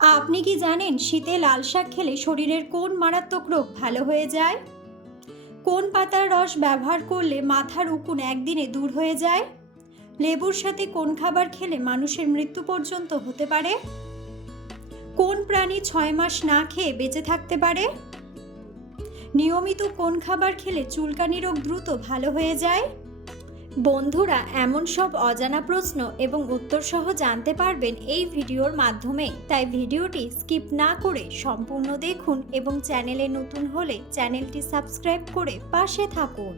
আপনি কি জানেন শীতে লাল শাক খেলে শরীরের কোন মারাত্মক রোগ ভালো হয়ে যায়? কোন পাতার রস ব্যবহার করলে মাথার উকুন একদিনে দূর হয়ে যায়? লেবুর সাথে কোন খাবার খেলে মানুষের মৃত্যু পর্যন্ত হতে পারে? কোন প্রাণী 6 মাস না খেয়ে বেঁচে থাকতে পারে? নিয়মিত কোন খাবার খেলে চুলকানি রোগ দ্রুত ভালো হয়ে যায়? বন্ধুরা, এমন সব অজানা প্রশ্ন এবং উত্তর সহ জানতে পারবেন এই ভিডিওর মাধ্যমে, তাই ভিডিওটি স্কিপ না করে সম্পূর্ণ দেখুন এবং চ্যানেলে নতুন হলে চ্যানেলটি সাবস্ক্রাইব করে পাশে থাকুন।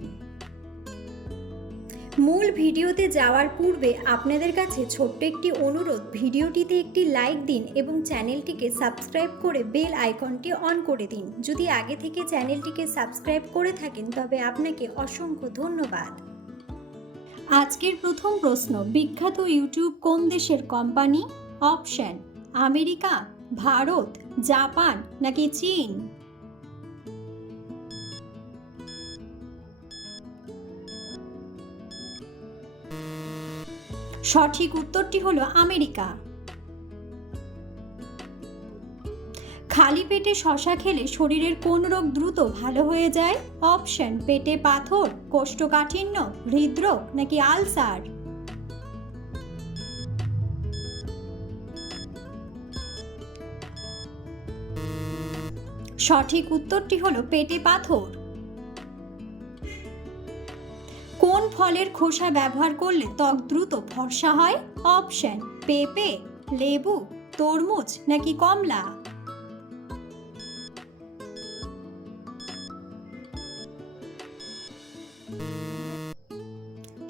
মূল ভিডিওতে যাওয়ার পূর্বে আপনাদের কাছে ছোট্ট একটি অনুরোধ, ভিডিওটিতে একটি লাইক দিন এবং চ্যানেলটিকে সাবস্ক্রাইব করে বেল আইকনটি অন করে দিন। যদি আগে থেকে চ্যানেলটিকে সাবস্ক্রাইব করে থাকেন তবে আপনাকে অসংখ্য ধন্যবাদ। আজকের প্রথম প্রশ্ন, বিখ্যাত ইউটিউব কোন দেশের company? Option: America, Bharat, Japan নাকি চীন? সঠিক উত্তরটি হলো আমেরিকা। খালি পেটে শসা খেলে শরীরের কোন রোগ দ্রুত ভালো হয়ে যায়? অপশন: পেটে পাথর, কোষ্ঠকাঠিন্য, হৃদরোগ নাকি আলসার? সঠিক উত্তরটি হলো পেটে পাথর। কোন ফলের খোসা ব্যবহার করলে ত্বক দ্রুত ফর্সা হয়? অপশন: পেঁপে, লেবু, তরমুজ নাকি কমলা?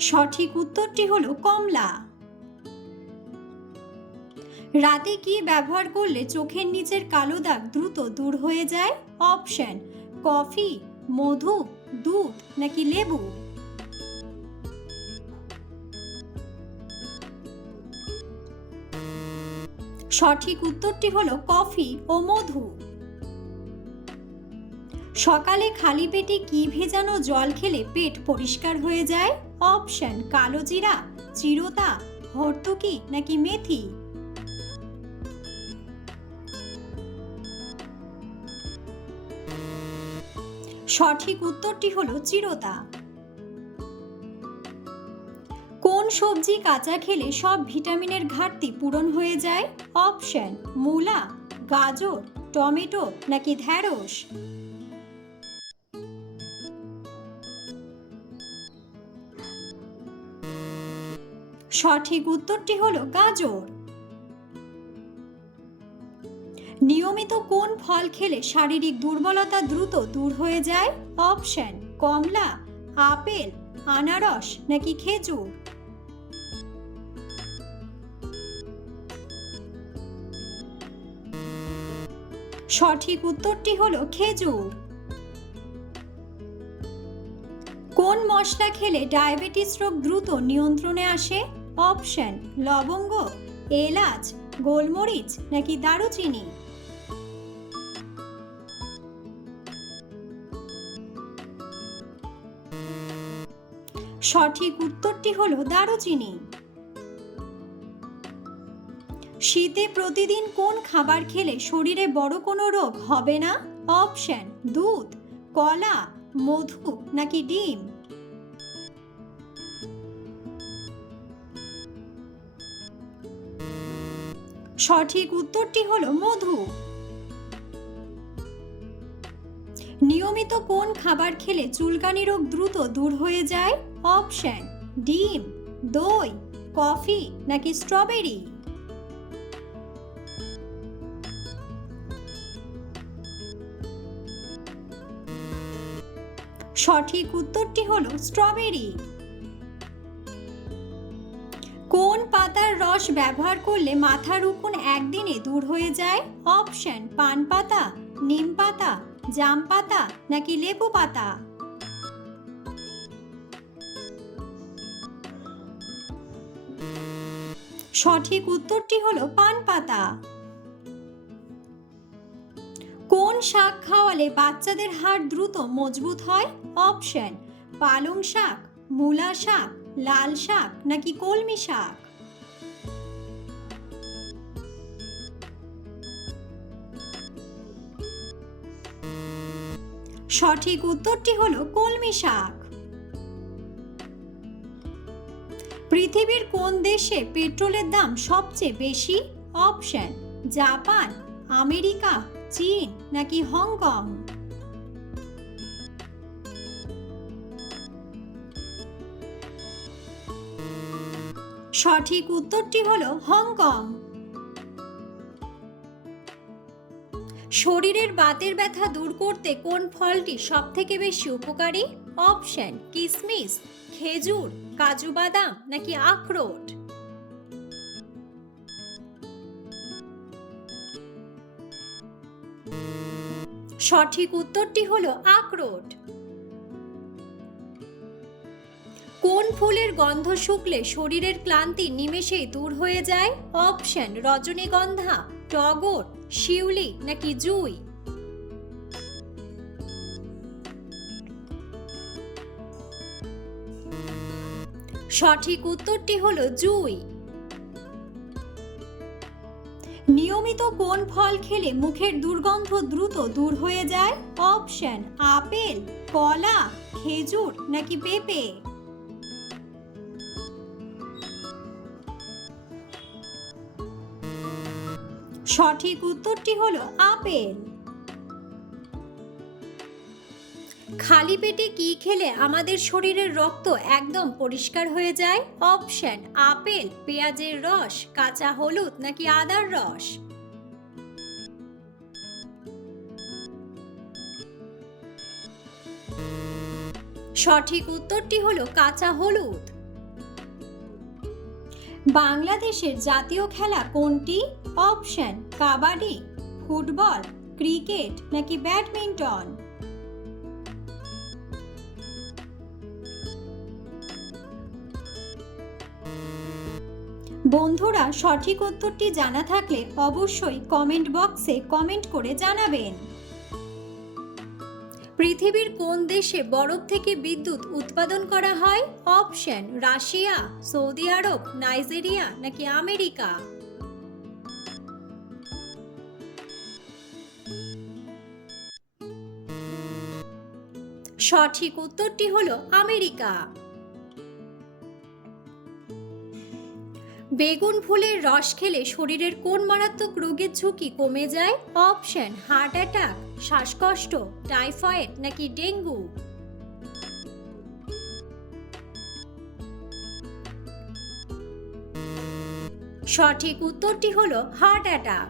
সঠিক উত্তরটি হলো কমলা। রাতে কি ব্যবহার করলে চোখের নিচের কালো দাগ দ্রুত দূর হয়ে যায়? অপশন: কফি, মধু, দুধ নাকি লেবু? সঠিক উত্তরটি হলো কফি ও মধু। সকালে খালি পেটে কি ভেজানো জল খেলে পেট পরিষ্কার হয়ে যায়? অপশন: কালো জিরা, চিরতা, হর্তুকি নাকি মেথি? সঠিক উত্তরটি হলো চিরতা। কোন সবজি কাঁচা খেলে সব ভিটামিনের ঘাটতি পূরণ হয়ে যায়? অপশন: মূলা, গাজর, টমেটো নাকি ঢ্যাঁড়স? সঠিক উত্তরটি হলো গাজর। নিয়মিত কোন ফল খেলে শারীরিক দুর্বলতা দ্রুত দূর হয়ে যায়? অপশন: কমলা, আপেল, আনারস নাকি খেজুর? সঠিক উত্তরটি হলো খেজুর। কোন মশলা খেলে ডায়াবেটিস রোগ দ্রুত নিয়ন্ত্রণে আসে? অপশন: লবঙ্গ, এলাচ, গোলমরিচ নাকি দারুচিনি? সঠিক উত্তরটি হলো দারুচিনি। শীতে প্রতিদিন কোন খাবার খেলে শরীরে বড় কোনো রোগ হবে না? অপশন: দুধ, কলা, মধু নাকি ডিম? সঠিক উত্তরটি হলো মধু। নিয়মিত কোন খাবার খেলে চুলকানি রোগ দ্রুত দূর হয়ে যায়? অপশন: ডিম, দই, কফি নাকি স্ট্রবেরি? সঠিক উত্তরটি হলো স্ট্রবেরি। কোন পাতার রস ব্যবহার করলে মাথার উকুন একদিনে দূর হয়ে যায়? অপশন: পান পাতা, নিম পাতা, জাম পাতা নাকি লেবু পাতা? সঠিক উত্তরটি হলো পান পাতা। কোন শাক খাওয়ালে বাচ্চাদের হাড় দ্রুত মজবুত হয়? অপশন: পালং শাক, মূলা শাক, লাল শাক নাকি কলমি শাক? সঠিক উত্তরটি হলো কলমি শাক। পৃথিবীর কোন দেশে পেট্রোলের দাম সবচেয়ে বেশি? অপশন: জাপান, আমেরিকা, চীন নাকি হংকং। সঠিক উত্তরটি হলো হংকং। শরীরের বাতের ব্যথা দূর করতে কোন ফলটি সবথেকে বেশি উপকারী? অপশন: কিশমিশ, খেজুর, কাজু বাদাম নাকি আখরোট। সঠিক উত্তরটি হলো আখরোট। কোন ফুলের গন্ধ শুকলে শরীরের ক্লান্তি নিমেষেই দূর হয়ে যায়? অপশন: রজনীগন্ধা, টগর, শিউলি নাকি জুঁই। সঠিক উত্তরটি হলো জুঁই। নিয়মিত কোন ফল খেলে মুখের দুর্গন্ধ দ্রুত দূর হয়ে যায়? অপশন: আপেল, কলা, খেজুর নাকি পেঁপে। সঠিক উত্তরটি হলো আপেল। খালি পেটে কি খেলে আমাদের শরীরের রক্ত একদম পরিষ্কার হয়ে যায়? অপশন: আপেল, পেঁয়াজের রস, কাঁচা হলুদ নাকি আদার রস। সঠিক উত্তরটি হলো কাঁচা হলুদ। বাংলাদেশের জাতীয় খেলা কোনটি? অপশন: কাবাডি, ফুটবল, ক্রিকেট নাকি ব্যাডমিন্টন। বন্ধুরা, সঠিক উত্তরটি জানা থাকলে অবশ্যই কমেন্ট বক্সে কমেন্ট করে জানাবেন। পৃথিবীর কোন দেশে বরফ থেকে বিদ্যুৎ উৎপাদন করা হয়? অপশন: রাশিয়া, সৌদি আরব, নাইজেরিয়া নাকি আমেরিকা। সঠিক উত্তরটি হলো আমেরিকা। বেগুন ফুলের রস খেলে শরীরের কোন মারাত্মক রোগের ঝুঁকি কমে যায়? অপশন: হার্ট অ্যাটাক, শ্বাসকষ্ট, টাইফয়েড নাকি ডেঙ্গু। সঠিক উত্তরটি হলো হার্ট অ্যাটাক।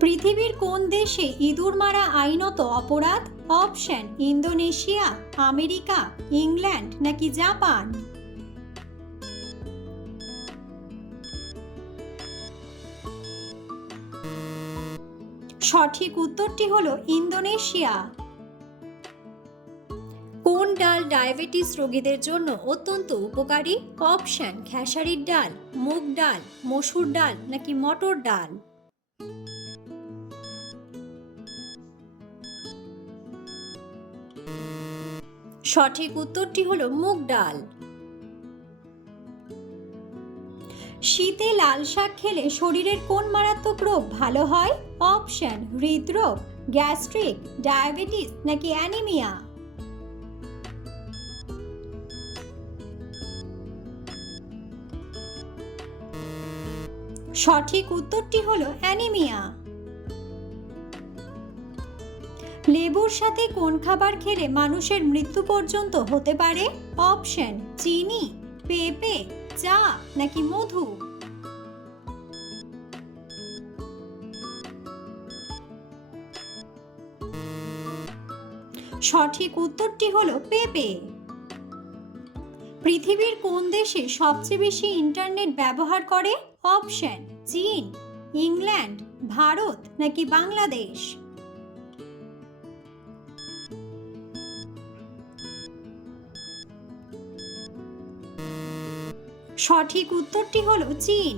পৃথিবীর কোন দেশে ইঁদুর মারা আইনত অপরাধ? অপশন: ইন্দোনেশিয়া, আমেরিকা, ইংল্যান্ড নাকি জাপান। সঠিক উত্তরটি হলো ইন্দোনেশিয়া। কোন ডাল ডায়াবেটিস রোগীদের জন্য অত্যন্ত উপকারী? অপশন: খেসারির ডাল, মুগ ডাল, মসুর ডাল নাকি মটর ডাল। সঠিক উত্তরটি হলো মুগ ডাল। শীতে লাল শাক খেলে শরীরের কোন মারাত্মক রোগ ভালো হয়? অপশন: হৃদরোগ, গ্যাস্ট্রিক, ডায়াবেটিস নাকি অ্যানিমিয়া। সঠিক উত্তরটি হলো অ্যানিমিয়া। লেবুর সাথে কোন খাবার খেলে মানুষের মৃত্যু পর্যন্ত হতে পারে? অপশন: চিনি, পেঁপে, চা নাকি মধু। সঠিক উত্তরটি হলো পেঁপে। পৃথিবীর কোন দেশে সবচেয়ে বেশি ইন্টারনেট ব্যবহার করে? অপশন: চীন, ইংল্যান্ড, ভারত নাকি বাংলাদেশ। সঠিক উত্তরটি হলো চীন।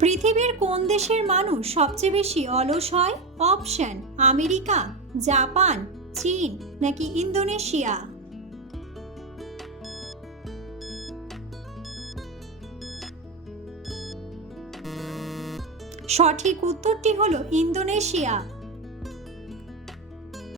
পৃথিবীর কোন দেশের মানুষ সবচেয়ে বেশি অলস হয়? অপশন: আমেরিকা, জাপান, চীন নাকি ইন্দোনেশিয়া। সঠিক উত্তরটি হলো ইন্দোনেশিয়া।